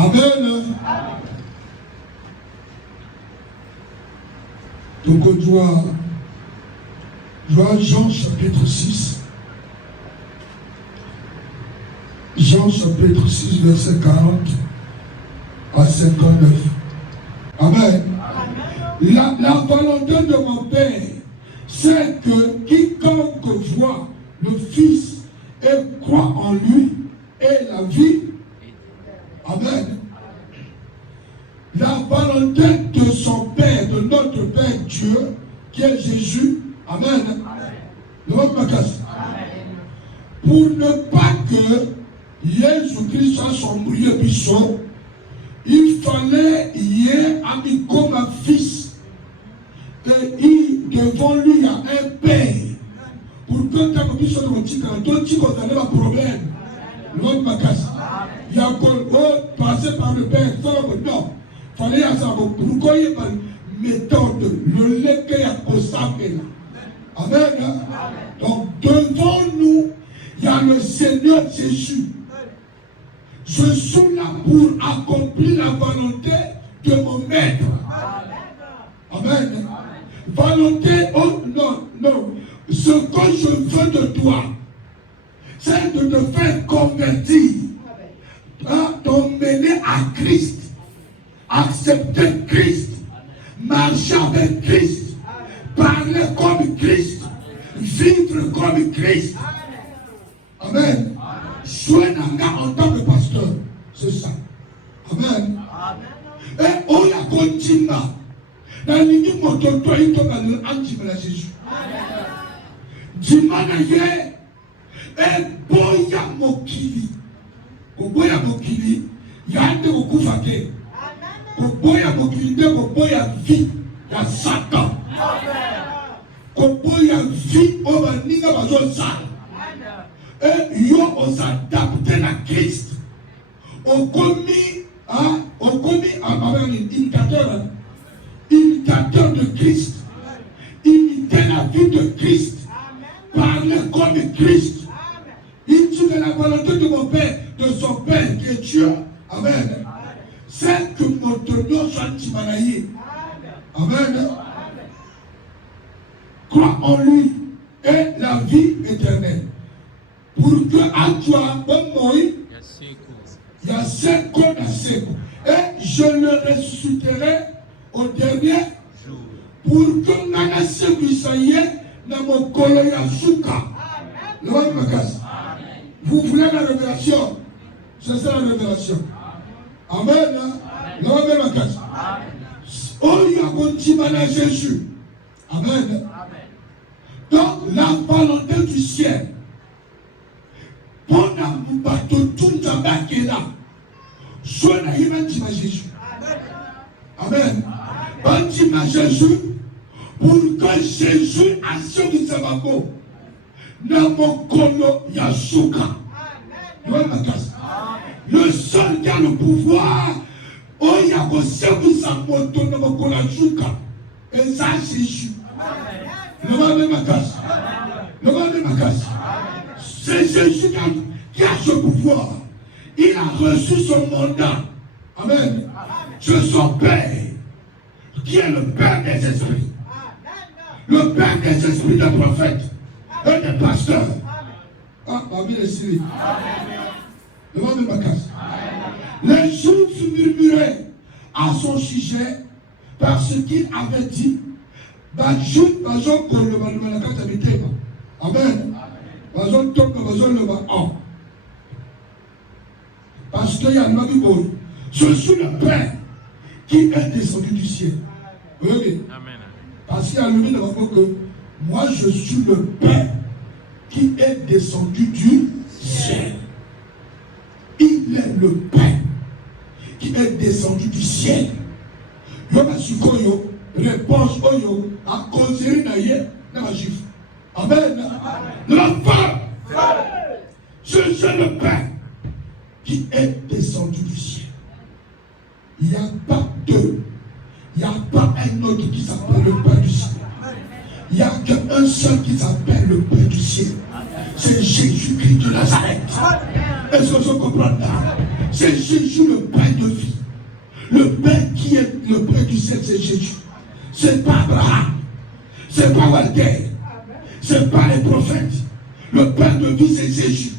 Amen. Donc on doit Jean chapitre 6. Jean chapitre 6, verset 40 à 59. Amen. La volonté de mon Père, c'est que quiconque voit le Fils et croit en lui ait la vie. Amen. La volonté de son Père, de notre Père Dieu, qui est Jésus. Amen. Pour ne pas que Jésus-Christ soit son mouillé bichon, il fallait y ait ami comme un fils. Et devant lui, il y a un père. Pour que quand on soit dans le titre, on a un problème. Il y a encore passer par le père. Non. Il fallait y avoir pourquoi il y a une méthode. Le lait qu'il y a au Amen. Donc devant nous, il y a le Seigneur Jésus. Je suis là pour accomplir la volonté de mon maître. Amen. Volonté, oh non. Ce que je veux de toi, c'est de te faire convertir, t'emmener à Christ, accepter Christ, marcher avec Christ, parler comme Christ, vivre comme Christ. Amen. Sois un gars en tant que pasteur. C'est ça. Amen. Et on a continué. Dans l'union de toi, il tombe dans l'antimala Jésus. Dimanaye et boya mokili. Boya mokili, yande okufake. Boya mokili, boya vie, ya Satan. Boya vie, oba ninga bazo sala. Et yo on s'adapte à Christ. On commis imitateur de Christ. Imiter la vie de Christ. Parler comme Christ. Il dit la volonté de mon Père, de son Père qui est Dieu. Amen. C'est que mon tonneau soit timanaïe. Amen. Crois en lui et la vie éternelle. Pour que à toi, bon Moïse, il y a 5 ans à 5 ans. Et je le ressusciterai au dernier jour. Pour que Nanasse Bissaye n'a mon coloya souka. Vous voulez la révélation? C'est ça la révélation. Amen. Oh, il y a continué à Jésus. Amen. Donc, la volonté du ciel. Pour nous battre tout le temps qui est là. Soit la humanité à Jésus. Amen. Bâtiment à Jésus. Pour que Jésus a ce qui s'est passé. Dans mon colo Yasuka. Le seul qui a le pouvoir. Oh, il y a aussi un moto dans mon colo Yasuka. Et ça, c'est Jésus. Le même casse. Le même casse. C'est Jésus qui a ce pouvoir. Il a reçu son mandat. Amen. C'est son Père, qui est le Père des esprits. Le Père des esprits des prophètes et des pasteurs. Ah, ma vie est ici. Demandez ma casse. Les Juifs murmuraient à son sujet parce qu'il avait dit Amen. Parce qu'il y a un homme, je suis le Père qui est descendu du ciel. Oui. Amen. Parce qu'il y a un homme que moi je suis le Père qui est descendu du ciel. Il est le Père qui est descendu du ciel. Réponse oyo à causer dans la juif. Amen. L'enfant, je suis le Père qui est descendu du ciel. Il n'y a pas deux. Il n'y a pas un autre qui s'appelle le Père du ciel. Il n'y a qu'un seul qui s'appelle le Père du ciel. C'est Jésus-Christ de Nazareth. Est-ce que vous comprenez? C'est Jésus le Père de ciel, c'est Jésus. C'est pas Abraham. C'est pas Walter. C'est pas les prophètes. Le pain de vie, c'est Jésus.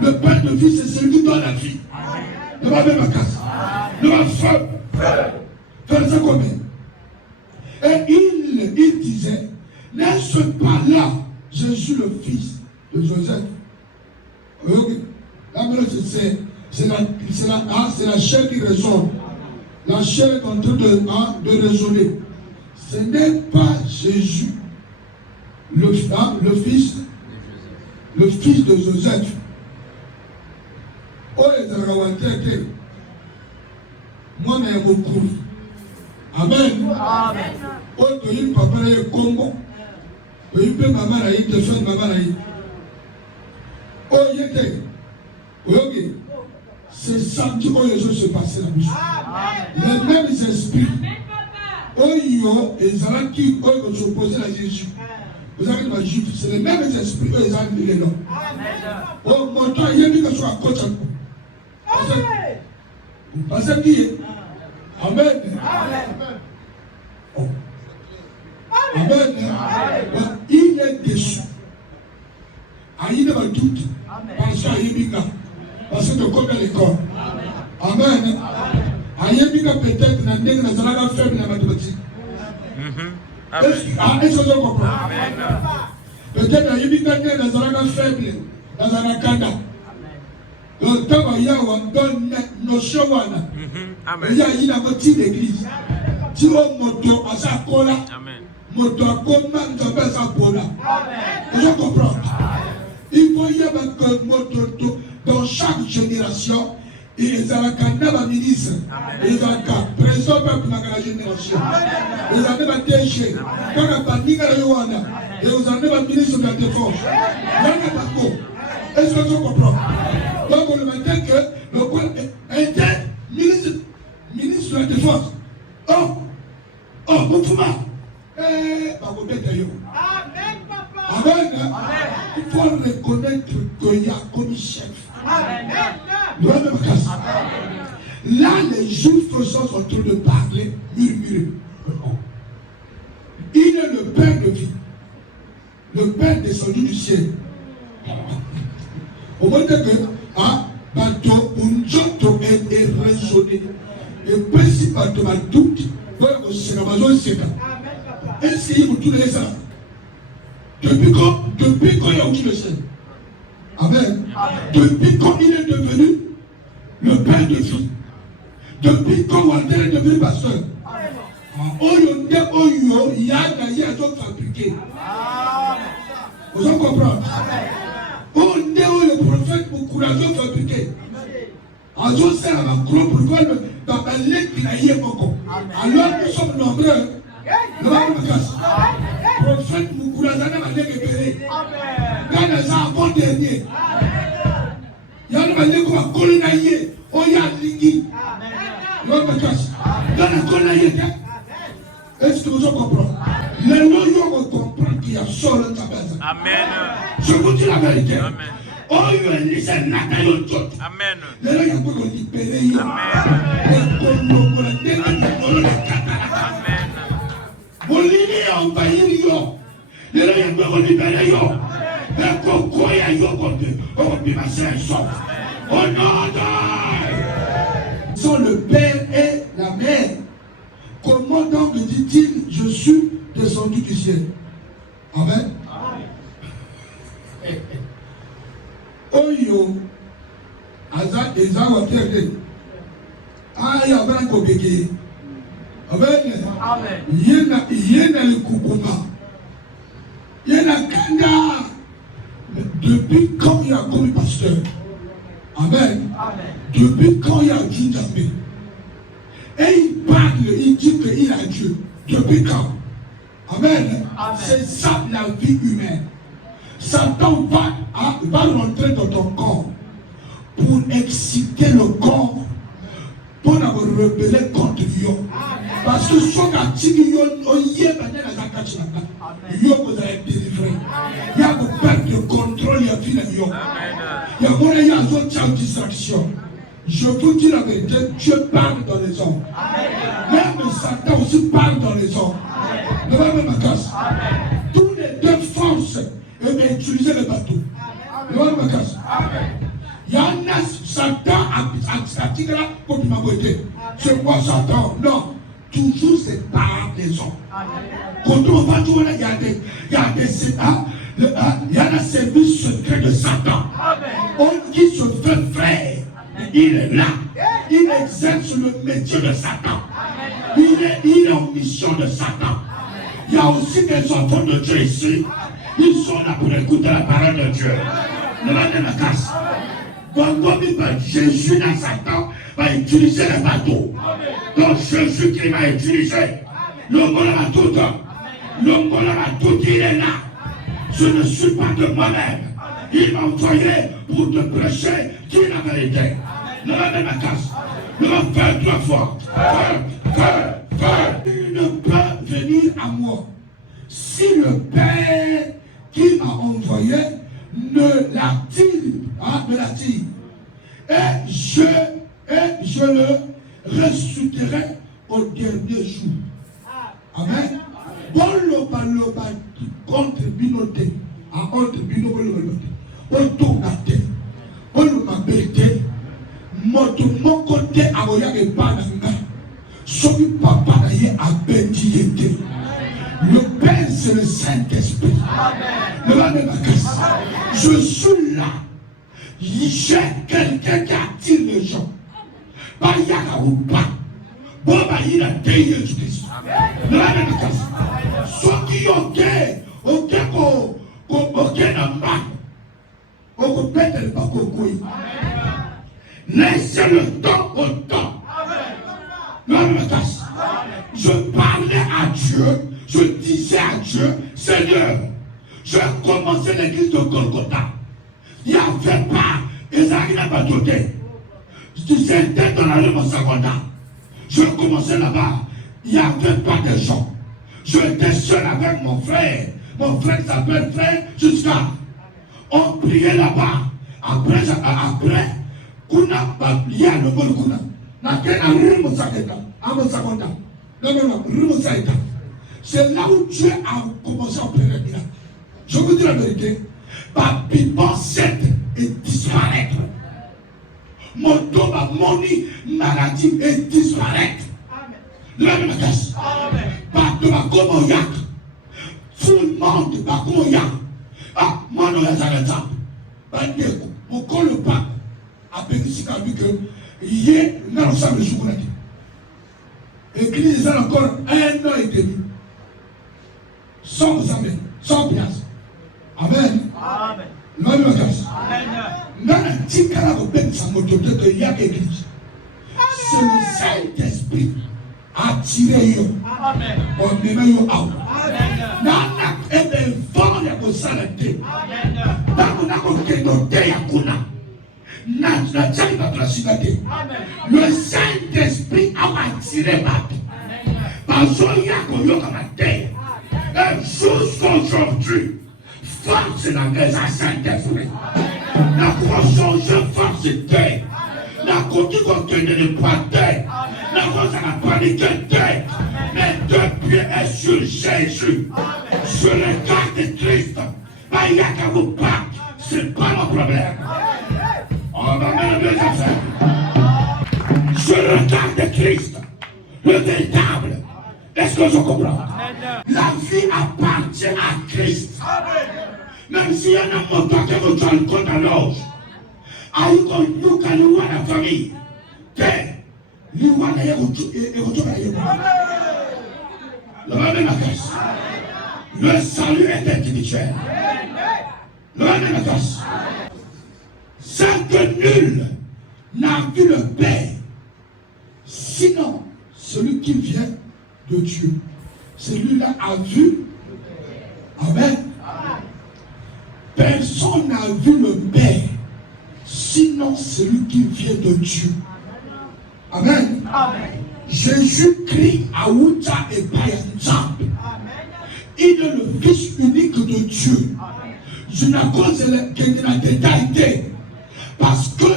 Le pain de vie, c'est celui qui donne la vie. Ne va même ma casse. Ne va feu. Verset combien? Et il disait, n'est-ce pas là Jésus le fils de Joseph? Oui. Là, c'est la chair qui résonne. La chair est en train de raisonner. Ce n'est pas Jésus, le fils de Joseph. Oh, les Arawateke. Moi, je suis beaucoup. Amen. Oh, tu es papa, tu es Congo. Tu es maman, tu es femme, maman. Oh, il était. Ok. C'est samedi où les choses se passaient la bouche. Les mêmes esprits. Oh, ils allaient qui s'opposaient à Jésus. Vous avez dit, juif, c'est les mêmes esprits que les allaient dire non. Oh, mon temps, il y a mis que soit à côté. Parce que qui est? Amen. Amen. Il est déçu. Il n'a pas de doute. Parce que tu connais l'école. Amen. Ayébika peut-être n'a pas de faible dans la mathématique. Est-ce que vous comprenez? Peut-être Ayébika n'a pas de faible dans la Canada. Donc, quand il y a une notion, il y a une petite église. Tu vois, moto à sa cola. Moto à comment à sa cola. Vous comprenez? Il faut y avoir un moto dans chaque génération. Et les Alakanda ministre, les Alaka, président peuple dans la génération. Les Alaka DG, quand on a pas dit à Yoana, et vous avez un ministre de la défense. Est-ce que vous comprenez? Donc on le matin que le point était ministre de la défense. Oh, mouvement. Amen, papa. Amen. Il faut reconnaître qu'il y a comme chef. Amen. Là, les Juifs sont en train de parler, murmurer. Il est le Père de vie, le Père descendu du ciel. Au moment que bateau, un est raisonné. Et principal de ma doute, est-ce qu'il vous tourne ça? Depuis quand il a oublié le ciel? Amen. Depuis quand il est devenu le Père de vie? Depuis quand Walter est devenu pasteur? Il y a un autre fabriqué. Vous en comprenez? On est le prophète pour courageeux fabriqué. En Dieu sert à ma croix pour voir le babalé qui n'a y est beaucoup. Alors nous sommes nombreux. Le prophète Moukoulazana m'a libéré. Quand les avant dernier, il y a un malé qui a colonisé. Oh, il y a un lingui. Dans la colonisation, est-ce que vous comprenez? Les noms comprennent qu'il y a seul un tabac. Amen. Je vous dis la vérité. Amen. Oh, il y a une scène Amen. Les gens qui ont libéré. Amen. Bolivie a envahi Lyon. Les gens qui ont libéré Lyon. Et pourquoi il y a Lyon? Oh, mais ma sœur est sauve. Oh non, non. Ils sont le père et la mère. Comment donc dit-il, je suis descendu du ciel? Amen. Oyo, Aza, Eza, Waterre. Ah, il y a un kobeke. Amen. Yena le kukuma. Yena kanda. Depuis quand il y a commis pasteur? Amen. Depuis quand il y a Dieu d'Amen? Et il parle, il dit qu'il a Dieu. Depuis quand? Amen. C'est ça la vie humaine. Satan va rentrer dans ton corps pour exciter le corps, pour nous rebeller contre Dieu. Parce que ce qui est vous allez délivrer. Il y a une perte de contrôle, il y a une il y a une distraction. Je vous dis la vérité, Dieu parle dans les hommes. Même Satan aussi parle dans les hommes. Levez même ma casse. Tous les deux forces aimaient utiliser le bateau. Levez ma casse. Il y en a, Satan a tiré là pour m'aborder. C'est moi Satan. Non. Toujours c'est par les hommes. Quand on va tout, il y a des services secrets de Satan. On qui se fait frère. Il est là. Il exerce le métier de Satan. Il est en mission de Satan. Il y a aussi des enfants de Dieu ici. Ils sont là pour écouter la parole de Dieu. Ne va pas me casser. Jésus dans Satan va utiliser les bateaux. Donc Jésus qui va utiliser. Le Mola tout, il est là. Je ne suis pas de moi-même. Il m'a envoyé pour te prêcher qui est la vérité. Ne va pas me casser. Ne va pas faire 3 fois. Il ne peut venir à moi si le Père qui m'a envoyé ne l'attire. Et je le ressusciterai au dernier jour. Amen. Bon le contre binoté. À contre binoté. Autour de on m'a bêté. Mon côté à voyage et pas dans son papa a béni. Le Père, c'est le Saint-Esprit. Je suis là. J'ai quelqu'un qui attire les gens. Pas yaka ou pas. Bon, il a dit Jésus-Christ. Ceux qui ont aucun amas. On peut être pas cocoï. Laissez le temps au temps. Je parlais à Dieu, je disais à Dieu, Seigneur, je commençais l'église de Golgotha. Il n'y avait pas, Esaïe n'a pas doté. J'étais dans la rue Monsagona. Je commençais là-bas, il n'y avait pas de gens. Je étais seul avec mon frère. Mon frère s'appelle frère jusqu'à. On priait là-bas. Après, Kuna, il y a le bon Kuna. C'est là où Dieu a commencé à opérer le miracle. Je vous dis la vérité. Babylone 7 est disparaître. Mon dos, ma moni, maladie est disparaître. La même chose. Tout le monde va comme yak. Ah, moi, non, c'est un exemple. Mon corps le pape a bénéficié à lui que hier, nous avons ça le jour. L'église a encore 1 an et demi. Sans amen, sans pièce. Amen. Amen. Non, non, non. C'est le Saint-Esprit a tiré yo. On met yo out. Nana ebe vent ya ko salate. Nana ko kenote ya kuna. Na tchali ba placidate. Le Saint-Esprit a tiré back. Parce ya ko yo kamate. Et jusqu'aujourd'hui, force la guerre à Saint-Esprit. La croissance force terre. La côté qu'on tenait le poitet. La croissance a paniqué terre. Mais deux pieds est sur Jésus. Je regarde Christ. Pas y a qu'à vous pas. C'est pas mon problème. On va mettre les affaires. Je regarde Christ. Le véritable. Est-ce que je comprends? La vie appartient à Christ. Même s'il y a un montant que vous avez compte à l'âge, nous allons la famille. Le salut est intelligent. C'est que nul n'a vu le Père, sinon celui qui vient de Dieu. Celui-là a vu. Amen. Personne n'a vu le Père, sinon celui qui vient de Dieu. Amen. Amen. Jésus-Christ a outa et Payanzam. Il est le Fils unique de Dieu. Je n'ai cause de la détaillé. Parce que,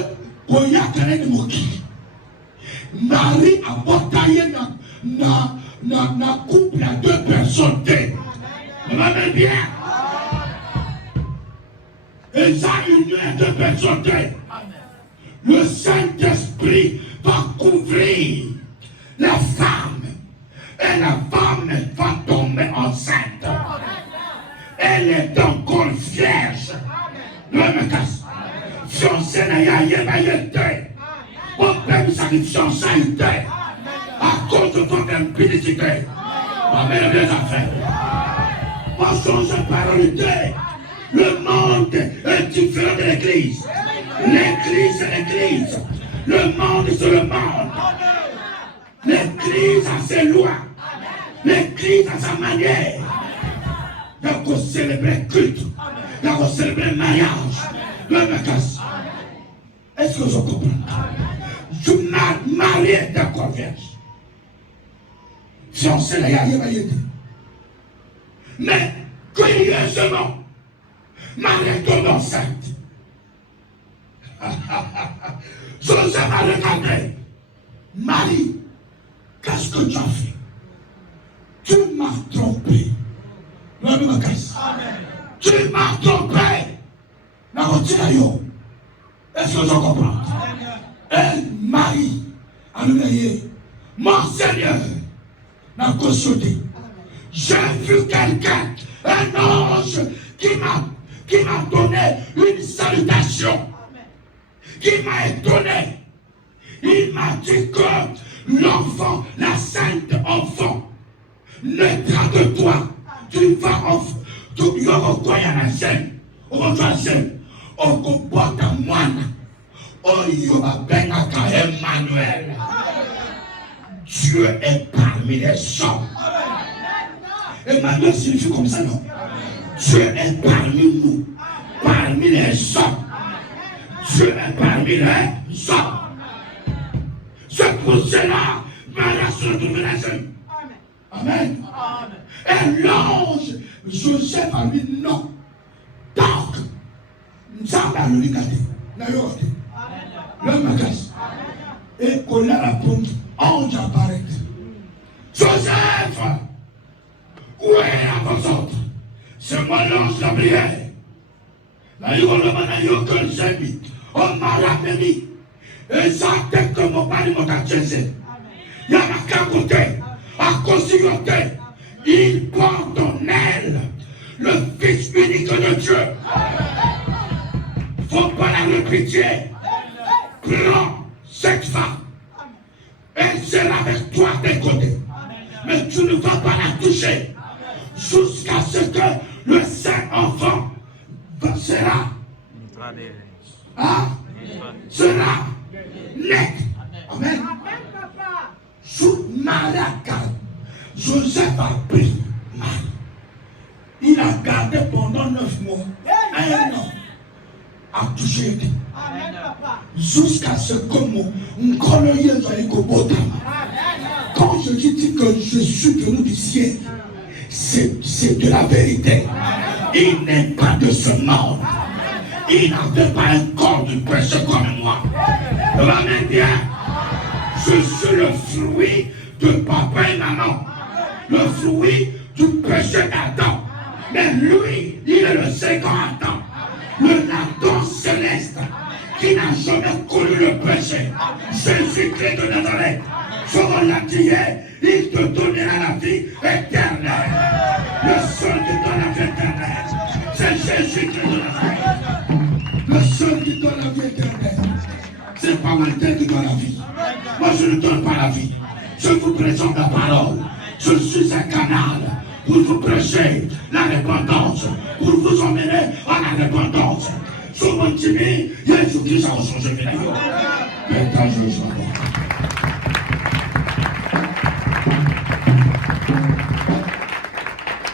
Marie a bataillé na couple à deux personnes. Vous m'avez bien? Et ça, union à deux personnes. Le Saint-Esprit va couvrir la femme. Et la femme va tomber enceinte. Elle est encore vierge. Ne me casse. Fiancée n'a pas été. On peut sa fiancée à cause de votre impudicité. On met les affaires. On change de parole. Le monde est différent de l'église. L'église c'est l'église. Le monde c'est le monde. L'église a ses lois. L'église a sa manière. Il y a qu'à célébrer culte. Il y a qu'à célébrer mariage. Le casse. Est-ce que je comprends? Je m'ai marié d'accord vierge. Fiancé là, il n'y a rien. Mais curieusement, Marie tombe enceinte. Joseph a regardé. Marie, qu'est-ce que tu as fait? Tu m'as trompé. Tu m'as trompé. Est-ce que je comprends? Et Marie a dit, mon Seigneur, n'a consulté. J'ai vu quelqu'un, un ange, qui m'a donné une salutation, qui m'a étonné. Il m'a dit que l'enfant, la sainte enfant, naîtra de toi. Tu vas tu vas quoi y a la scène, on va scène, on comporte un moine. Oh, il va bien Emmanuel. Dieu est parmi les hommes. Emmanuel signifie comme ça, non? Dieu est parmi nous, parmi les hommes. Dieu est parmi les hommes. C'est pour cela que Marie se retrouve la scène. Amen. Et l'ange, Joseph a dit non. Donc, nous avons le regardé. Le magasin. Et qu'on a la pompe, ange apparaît. Joseph, où est la consente? C'est moi l'ange de la prière. Là, il y a aucun semi. On m'a rappelé. Et ça, tête que mon pari m'a caché. Il y a qu'à côté, à cause du côté, il porte en elle le Fils unique de Dieu. Il ne faut pas la répéter. Prends cette femme. Elle sera avec toi des côtés. Mais tu ne vas pas la toucher. Jusqu'à ce que le Saint-Enfant sera. Sera net. Amen. Sous Malaka, Joseph a pris Marie. Il a gardé pendant 9 mois, 1 an, à toucher. Jusqu'à ce que quand je dis que je suis venu du ciel, c'est de la vérité. Il n'est pas de ce monde. Il n'avait pas un corps de péché comme moi. Amen bien. Je suis le fruit de papa et maman. Le fruit du péché d'Adam. Mais lui, il est le second Adam. Le Adam céleste qui n'a jamais connu le péché. Jésus-Christ de Nazareth. Selon l'a dit hier, il te donnera la vie éternelle. Le seul qui donne la vie éternelle, c'est Jésus-Christ de Nazareth. Le seul qui donne la vie éternelle, c'est pas Martin qui donne la vie. Moi, je ne donne pas la vie. Je vous présente la parole. Je suis un canal pour vous prêcher la repentance, pour vous emmener à la repentance. Sur mon timide, Jésus-Christ a changé de la vie. Maintenant, je vous en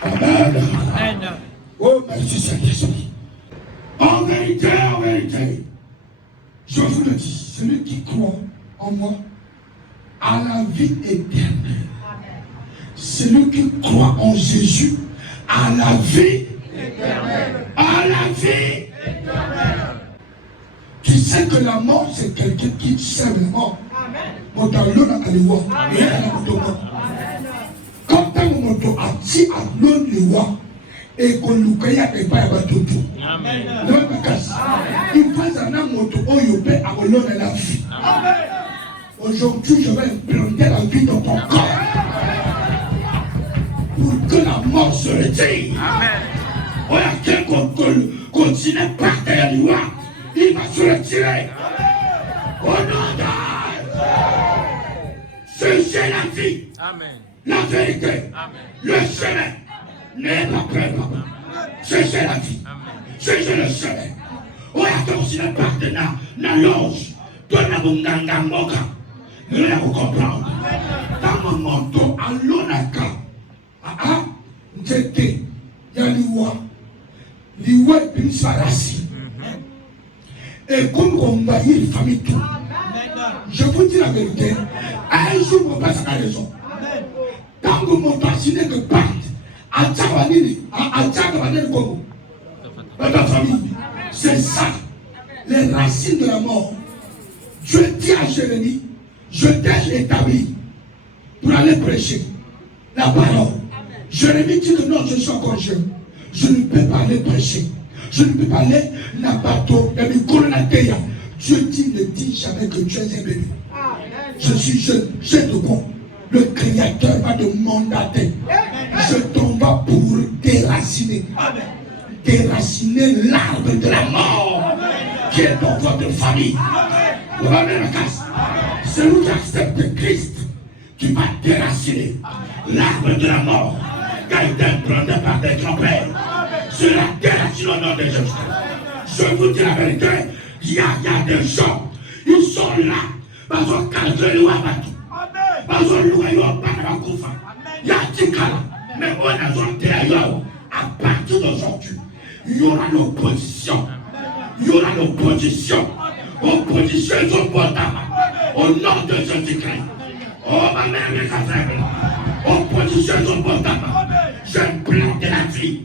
Amen. Oh, merci Saint-Esprit. En vérité, je vous le dis, celui qui croit en moi a la vie éternelle. Celui qui croit en Jésus a la vie éternelle. A la vie éternelle. Tu sais que la mort, c'est quelqu'un qui sait la mort. Amen. moto ati alon liwa ekoluka epai ya batutu lelo makasi ifaza na moto oyo pe akolona la vie. Aujourd'hui je vais implanter la vie dans ton corps pour que la mort se retire. Voilà, quelqu'un continue par terre liwa, il va se retirer. Au nom de cherchez la vie, la vérité, le chemin. N'ayez pas peur, papa. Cherchez la vie, cherchez le chemin. Oh, attention, le partenaire, la loge, donne la bunganga moka. Ne vous comprendre. Dans mon manteau, à l'onaka, j'étais, il y a l'iwa et puis sarasi. Et comme on va y une famille tout, je vous dis la vérité, un jour on passe à la raison. Quand vous m'ont passionné de part, à Tchawanini, à Tchawanini Congo, dans ta famille, c'est ça, les racines de la mort. Je dis à Jérémie, je t'ai établi pour aller prêcher la parole. Jérémie dit que non, je suis encore jeune. Je ne peux pas aller prêcher. Je ne peux pas aller la bateau, la micro-natéa. Dieu dit, ne dis jamais que tu es un bébé. Je suis jeune, j'ai de bon. Le Créateur va te mandater. Je t'en vais pour déraciner. Déraciner l'arbre de la mort qui est dans votre famille. Celui qui accepte Christ, qui va déraciner l'arbre de la mort qui a été implanté par tes grands-pères. Sur la déraciné au nom de Jésus. Je vous dis la vérité, il y a des gens, ils sont là, parce qu'on calme le wabatu, parce qu'on loue au Panamakufa. Il y a des cas là, mais on a besoin ailleurs. À partir d'aujourd'hui, il y aura l'opposition. Il y aura l'opposition. Opposition est opposable. Au nom de Jésus-Christ. Oh, ma mère, mes frères, opposition est opposable. J'implante la vie.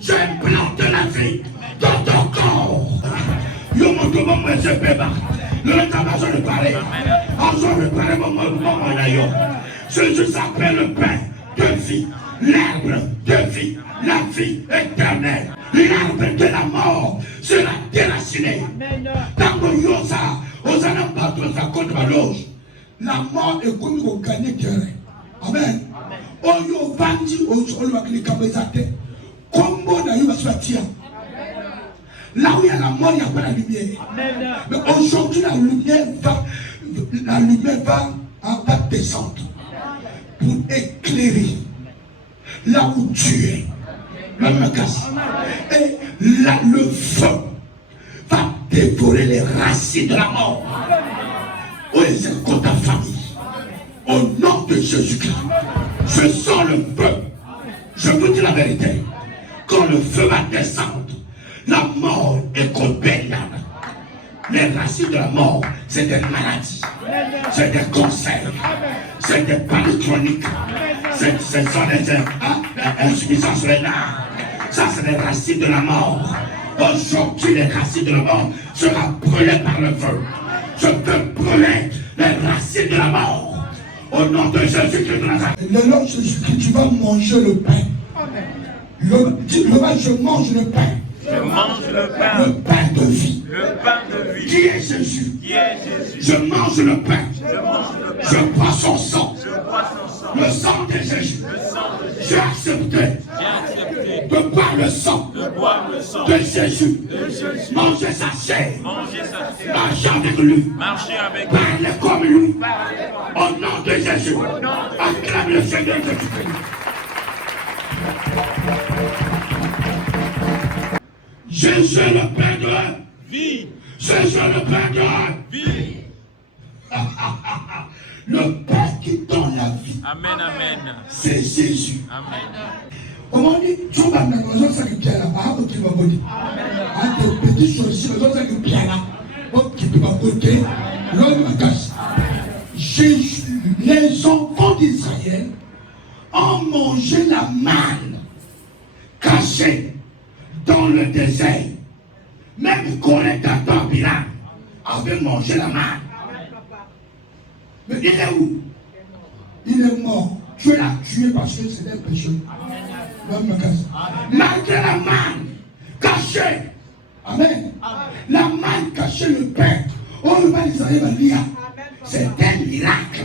J'implante la vie dans ton corps. Yo mon tour, moi je peux pas. Le temps de parler. Ensemble de parler, mon aïe. Jésus s'appelle le Père de vie, l'arbre de vie, la vie éternelle. L'arbre de la mort sera déraciné. Dans mon yosa, aux anambatos à côté de ma loge, la mort est comme au gagner terrain. Amen. Oyo bandi oyo bakili kabezate. Combo na yuba swatia. Là où il y a la mort, il n'y a pas la lumière. Mais aujourd'hui, la lumière va descendre pour éclairer là où tu es. Et là, le feu va dévorer les racines de la mort. Oh, c'est contre ta famille. Au nom de Jésus-Christ, je sens le feu. Je vous dis la vérité. Quand le feu va descendre, la mort est compétable. Les racines de la mort, c'est des maladies, c'est des cancers, c'est des maladies chroniques, ce sont des insuffisances rénales. Ça, c'est les racines de la mort. Aujourd'hui, les racines de la mort seront brûlées par le feu. Je peux brûler les racines de la mort. Au nom de Jésus-Christ de Nazareth. Le nom de Jésus-Christ, tu vas manger le pain. Je mange le pain. Je mange le pain. Le pain de vie. Le pain de vie. Qui est Jésus? Qui est Jésus? Je mange le pain. Je mange le pain. Je bois son sang. Je bois son sang. Le sang de Jésus. Le sang de Jésus. J'ai accepté de boire le sang de Jésus. Manger sa chair. Marcher avec lui. Parler comme lui. Au nom de Jésus. Acclame le Seigneur Jésus-Christ. Jésus le pain de vie. Jésus le pain de vie. Le pain qui donne la vie. Amen, amen. C'est Jésus. Amen. Comment on dit, tu vas dans la maison, ça qui est là, tu vas dire. À tes petites choses, ça qui est là, qui peut côté, l'homme à casse. Les enfants d'Israël ont mangé la manne cachée dans le désert. Même Corée Bilan avait mangé la manne. Mais il est où? Il est mort. Tu l'as tué parce que c'était un péché. Malgré la manne cachée. Amen. La manne cachée, le pain. Oh, le pain d'Israël va dire, c'est un miracle.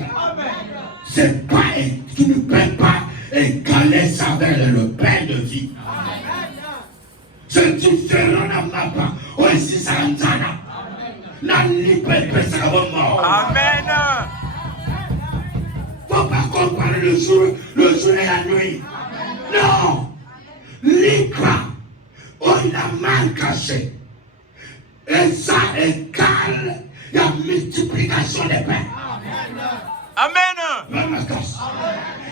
C'est pas, tu ne peux pas égaler ça avec le pain de vie. C'est différent à ma part. Oh, ici, ça en tana. Amen. Faut pas comparer le jour et la nuit. Non. L'Ikra, oh, la main cachée. Et ça égale la multiplication des pains. Amen.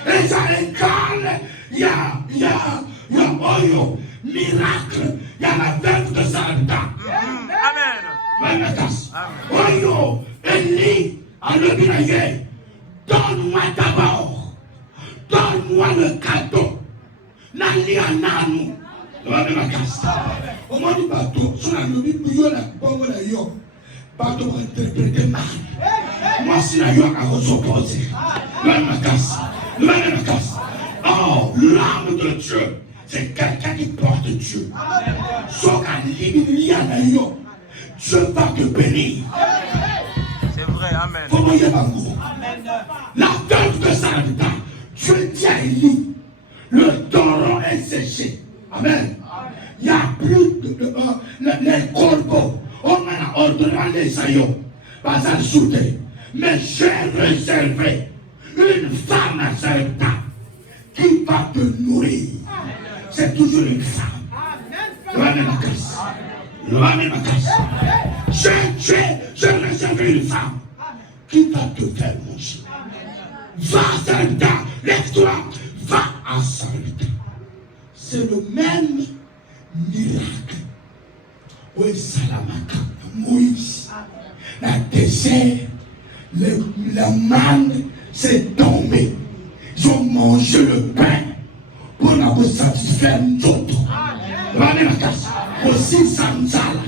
Et ça égale, il y a Oyo, miracle, il y a la veuve de Sarepta. Amen. Oyo, Eli, à l'obénaye, donne-moi d'abord, donne-moi le cadeau. Nani ananu. Au moins du bateau, sur la lobby, nous la bonne la yo. Bateau va interpréter mal. Moi, si la yo a s'opposer. Oh, l'âme de Dieu, c'est quelqu'un qui porte Dieu. Sauf qu'à l'immédiat, Dieu va te bénir. C'est vrai, amen. Comment y est-ce? La veuve de Sarepta, Dieu dit à Élie, le torrent est séché. Amen. Il n'y a plus de les corbeaux. On m'a ordonné les aïeux. Pas à souder. Mais j'ai réservé une femme à Sarepta qui va te nourrir. C'est toujours une femme. J'ai réservé une femme qui va te faire manger. Va à Sarepta, lève-toi, va à Sarepta. C'est le même miracle. Oui, Salamaka, Moïse, la désert, la manne s'est tombée. Ils ont mangé le pain pour nous satisfaire d'autres. Aussi Samzala.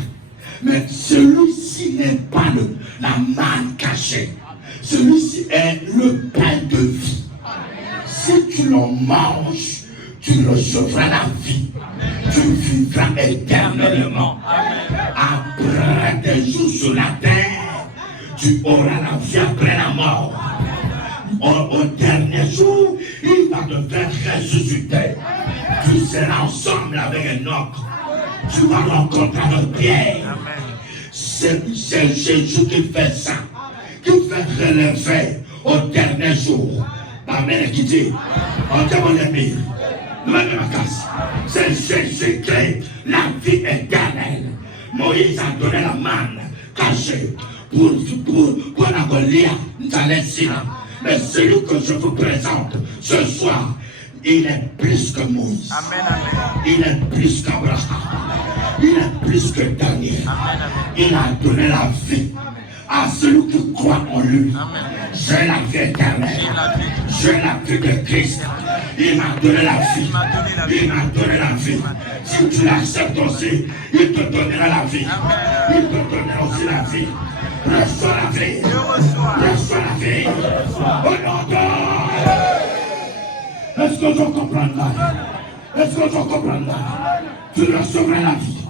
Mais celui-ci n'est pas la manne cachée. Celui-ci est le pain de vie. Si tu le manges, tu recevras la vie. Tu vivras éternellement. Après des jours sur la terre, tu auras la vie après la mort. Au dernier jour, il va te faire ressusciter. Tu seras ensemble avec Enoch. Tu vas rencontrer avec Pierre. C'est Jésus qui fait ça, qui fait relever au dernier jour. Amen, qui dit, on demande les mille. C'est Jésus qui la vie éternelle. Moïse a donné la manne cachée pour la Goliath. Mais celui que je vous présente ce soir, il est plus que Moïse. Il est plus qu'Abraham. Il est plus que Daniel. Il a donné la vie à celui qui croit en lui. J'ai la vie éternelle. J'ai la vie de Christ. Il m'a donné la vie. Il m'a donné la vie. Si tu l'acceptes aussi, il te donnera la vie. Il te donnera aussi la vie. Reçois la vie. Reçois la vie. Au nom de... Est-ce que je comprends là? Est-ce que je comprends là? Tu recevras la vie.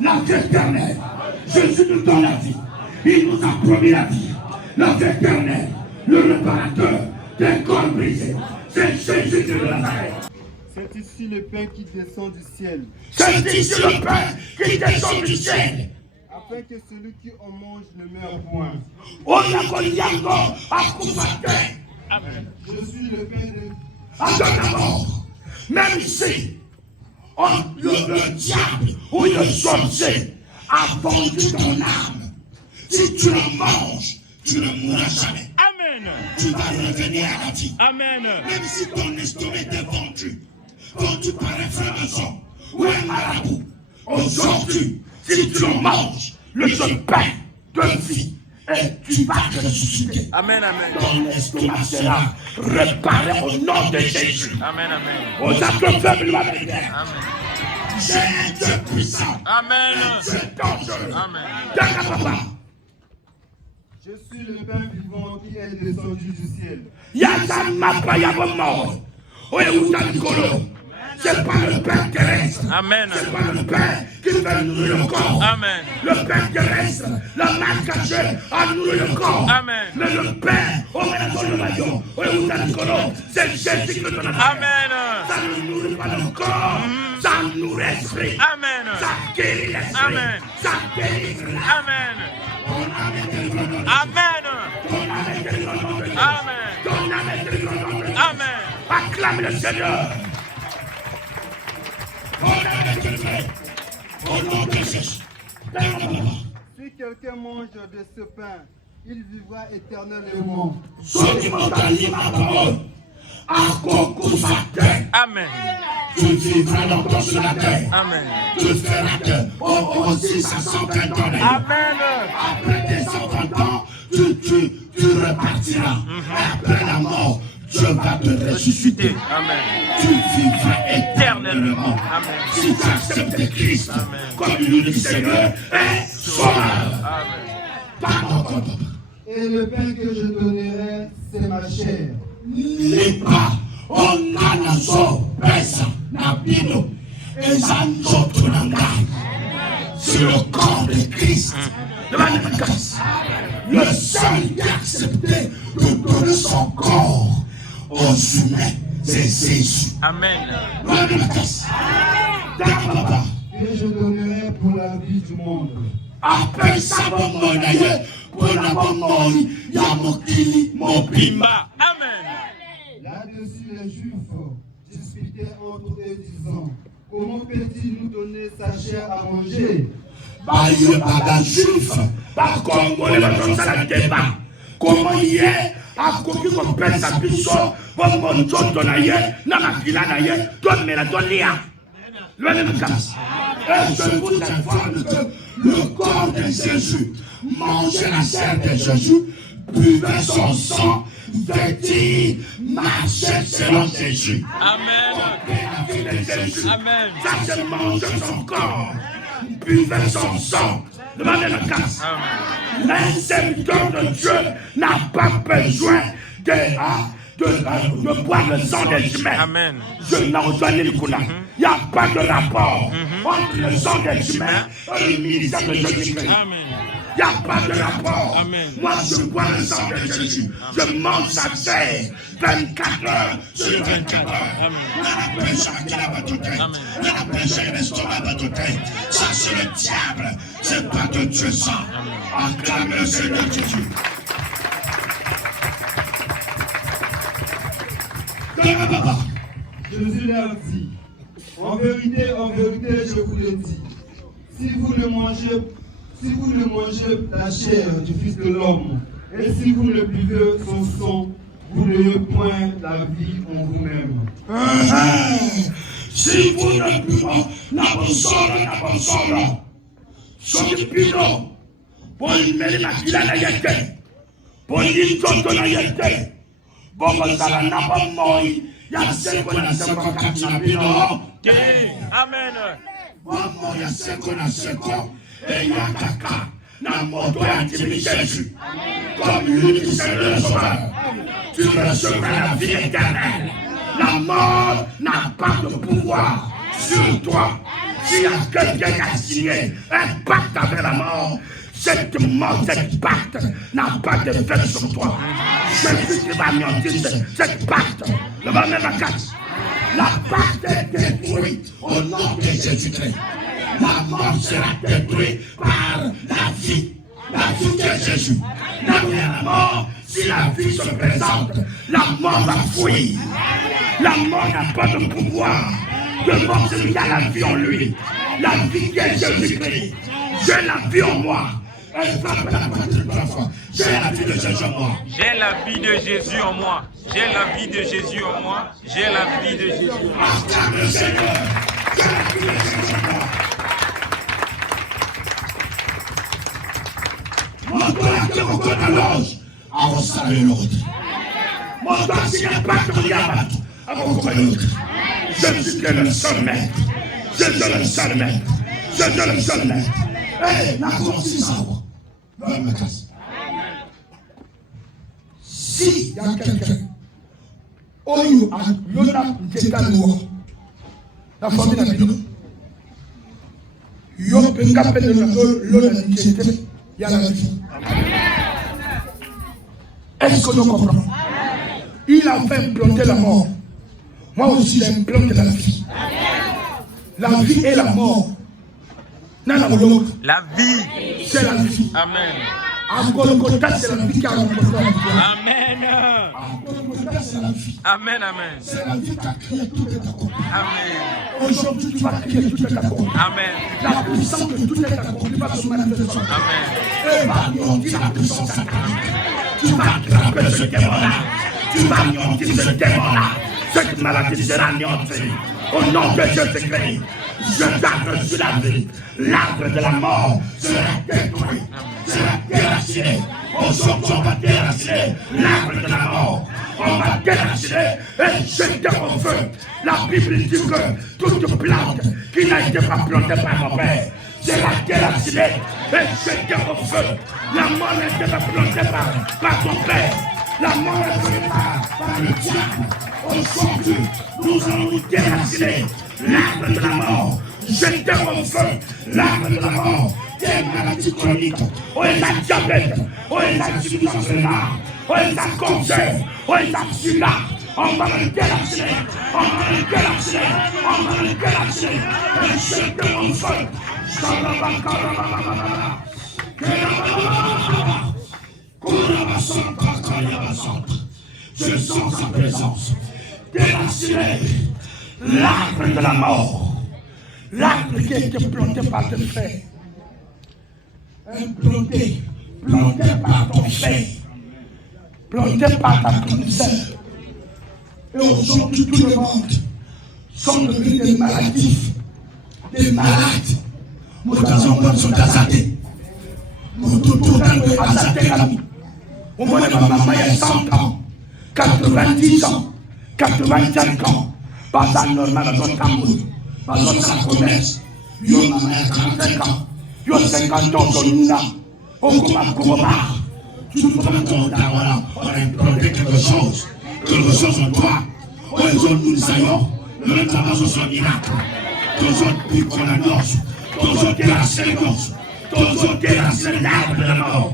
La vie éternelle. Jésus nous donne la vie. Il nous a promis la vie. La vie éternelle. Le réparateur des corps brisés. C'est Jésus de Nazareth. C'est ici le pain qui descend du ciel. C'est ici le pain qui descend du ciel. Afin que celui qui en mange ne meure point. Je suis le pain de... mort. Même ici, le diable ou le sorcier a vendu ton âme. Si tu le manges, tu ne mourras jamais. Amen. Tu vas revenir à la vie. Amen. Même si ton estomac est vendu par un franc-maçon ou un marabout, aujourd'hui, si tu le manges, le seul pain de vie, et tu vas ressusciter. Amen, amen. Ton estomac sera réparé au nom de Jésus. Amen, amen. Aux actes faibles, la vérité. Amen. J'ai un Dieu puissant. Amen. Un Dieu dangereux. Amen. Dans la papa. Je suis le pain vivant qui est descendu du ciel. C'est pas le pain terrestre. Amen. C'est pas le pain qui va nourrir le corps. Amen. Le pain terrestre, la main cachée a nourri le corps. Amen. Mais le pain, c'est Jésus qui le donne. Amen. Ça ne nourrit pas le corps, ça nourrit l'esprit. Amen. Ça guérit l'esprit. Amen. Ça délivre. Amen. Amen. Amen. Amen. Acclame le Seigneur. Si quelqu'un mange de ce pain, il vivra éternellement. Amen. Tu vivras longtemps sur la terre. Amen. Tu feras que aussi ça 120 ans. Amen. Après tes 120 ans, tu repartiras. Après la mort, Dieu va te ressusciter. Amen. Tu vivras éternellement. Amen. Si tu acceptes Christ comme l'unique Seigneur et Sauveur. Amen. Pardon. Et le pain que je donnerai, c'est ma chair. Les pas, on a la pesa, na bino, et ça notre langage. C'est le corps de Christ. Le seul qui a accepté de donner son corps aux humains, c'est Jésus. Amen. Et je donnerai pour la vie du monde. Après ça, pour la bonne Yamokili, Mobimba. Amen. Là-dessus, les Juifs disputaient entre eux, disant: comment peut-il nous donner sa chair à manger? Comment il est à côté qu'on pèse sa biso, bon bon tonton aïe, namakila aïe, donne mais la donne lia. Le même cas. Et je vous informe que le corps de Jésus, manger la chair de Jésus, buvait son sang, vêtit, marchait selon Jésus. Amen. Amen. Ça c'est manger son corps, buvait son sang. Demandez la casse. Un serviteur de Dieu n'a pas besoin de boire le sang des humains. Amen. Je n'ai rejoigné le coup là. Il n'y a pas de rapport entre le sang des humains et le ministère de Jésus-Christ. Amen. Il n'y a pas de rapport. Amen. Moi, je bois le sang de Jésus. Je mange sa chair 24 heures sur 24 heures. Ça, c'est le diable. C'est pas de Dieu ça. Acclame le Seigneur Jésus. Jésus leur dit: en vérité, je vous le dis, si vous ne mangez la chair du Fils de l'homme, et si vous ne buvez son sang, vous n'ayez point la vie en vous-même. Si vous ne buvez la bonne soki pino, pour y mêler la fila na yete, pour y tonto na yete, bon ça n'a pas moi, ya c'est qu'on a 54 na pino. Amen. Bon ya c'est qu'on a 50 et ya kaka na moto ya Jésus. Comme l'unique Seigneur Sauveur, tu recevras la vie éternelle. La mort n'a pas de pouvoir sur toi. S'il y a quelqu'un qui a signé un pacte avec la mort, cette mort, cette pacte n'a pas d'effet sur toi. Jésus qui va anéantir cette pacte. Le même à 4. La pacte est détruite au nom de Jésus-Christ. La mort sera détruite par la vie. La vie de Jésus. La mort, si la vie se présente, la mort va fuir. La mort n'a pas de pouvoir devant celui qui a la vie en lui. La vie qui est Jésus-Christ. J'ai la vie en moi. J'ai la vie de Jésus en moi. J'ai la vie de Jésus en moi. J'ai la vie de Jésus en moi. J'ai la vie de Jésus en moi. Acclame le Seigneur. J'ai la vie de Jésus en moi. Mon doigt qui reconnaît la loge, à saluer l'autre. Mon doigt qui n'est pas de diable, à reconnaître l'autre. Je suis le seul maître. Je suis le seul maître. Je suis le seul maître. Eh, la conscience à moi. Me casse. s'il y a quelqu'un, Oyo a Yona Tchekanoa, la famille n'a pas Yo Penga Lona Tchekanoa, il y a la vie. Est-ce que nous comprenons? Il a fait implanter la mort. Moi aussi j'ai implanté la vie. La vie et la mort. La vie, c'est la vie. Amen. À Golgotha, c'est la vie qui a remporté la vie. Amen. À Golgotha, c'est la vie. Amen, amen. C'est la vie qui a créé tout est accompli. Amen. Aujourd'hui, tu vas créer tout est accompli. Amen. La puissance de tout est accompli va se manifester. Amen. Et va anéantir la puissance satanique. Tu vas attraper ce démon-là. Tu vas anéantir ce démon-là. Cette maladie sera anéantie. Au nom de Jésus-Christ, je garde sur la vie. L'arbre de la mort sera détruit. Sera déraciner. Aujourd'hui, on va déraciner l'arbre de la mort. On va déraciner et jeter au feu. La Bible dit que toute plante qui n'a été pas plantée par mon père sera déracinée et jetée au feu. La mort n'a été pas plantée par ton père. La mort est plantée par le diable. Aujourd'hui, nous allons nous déraciner l'arbre de la mort. Jeter au feu l'arbre de la mort. Des maladies chroniques, ou la diabète, ou la substance noire, ou la cancer, ou la sida. On va le déraciner, on va le déraciner, on va le déraciner. Et jeter au feu. Je sens sa présence. Déraciner l'arbre de la mort. L'arbre qui a été planté par tes frères. Planté par ton frère. Planté par ta connaisseur. Et aujourd'hui, tout le monde sont devenus des maladifs. Des malades. Mon gens sont azadés. Mon tout est azadé la vie. Au moins, ma maman, il y a 100 ans, 90 ans, 85 ans. Pas ça normal dans notre amour. Pas ça commerce. Yo, maman, il y a 35 ans. Yo, 50 ans, Sonina. Okuma, tu peux pas on a implanté quelque chose en toi. Les autres, nous le savons. Le travail sur son miracle. Les autres, puis qu'on annonce. Les autres, déracent les gosses. Les autres, déracent l'arbre de la mort.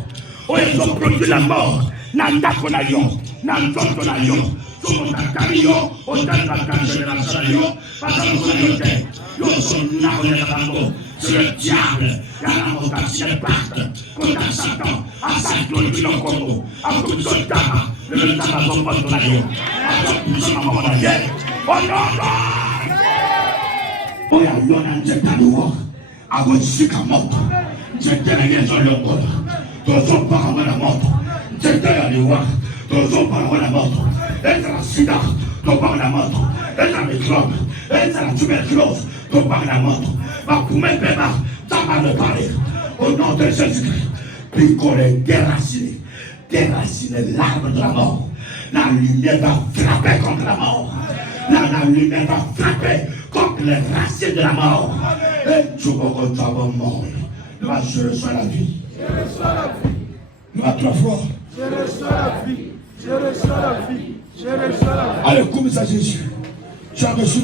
Ils ont produit la mort. Nanda konayo, nanda konayo. Somo takariyo, otanga kanjerasayo. Pasamos konayote. Yo son nakoya bango. C'est le diable. Yanamo kasile pacte. Contre Satan. Assaillant le Congo. A tout son tama. Le tama son bon konayo. A tout son maman konayo. Oh non! Oya yona njetaluwa. Agoshika moto. Njetelege le moto. Tozo para la moto. Njeteliwa. Tozo para la moto. Entra la sida. Tozo la moto. Entra le microbe. Entra la tuberculose. Tozo la moto. Va coumer bébé. Ça va me parler. Au nom de Jésus-Christ. Picoler, déraciner. Déraciner l'arbre de la mort. La lumière va frapper contre la mort. La lumière va frapper contre les racines de la mort. Et tu vas mort. Moi, je reçois la vie. Je reçois la vie. Moi, 3 fois. Je reçois la vie. Je reçois la vie. Je reçois la vie. Allez, comme ça, Jésus. Tu as reçu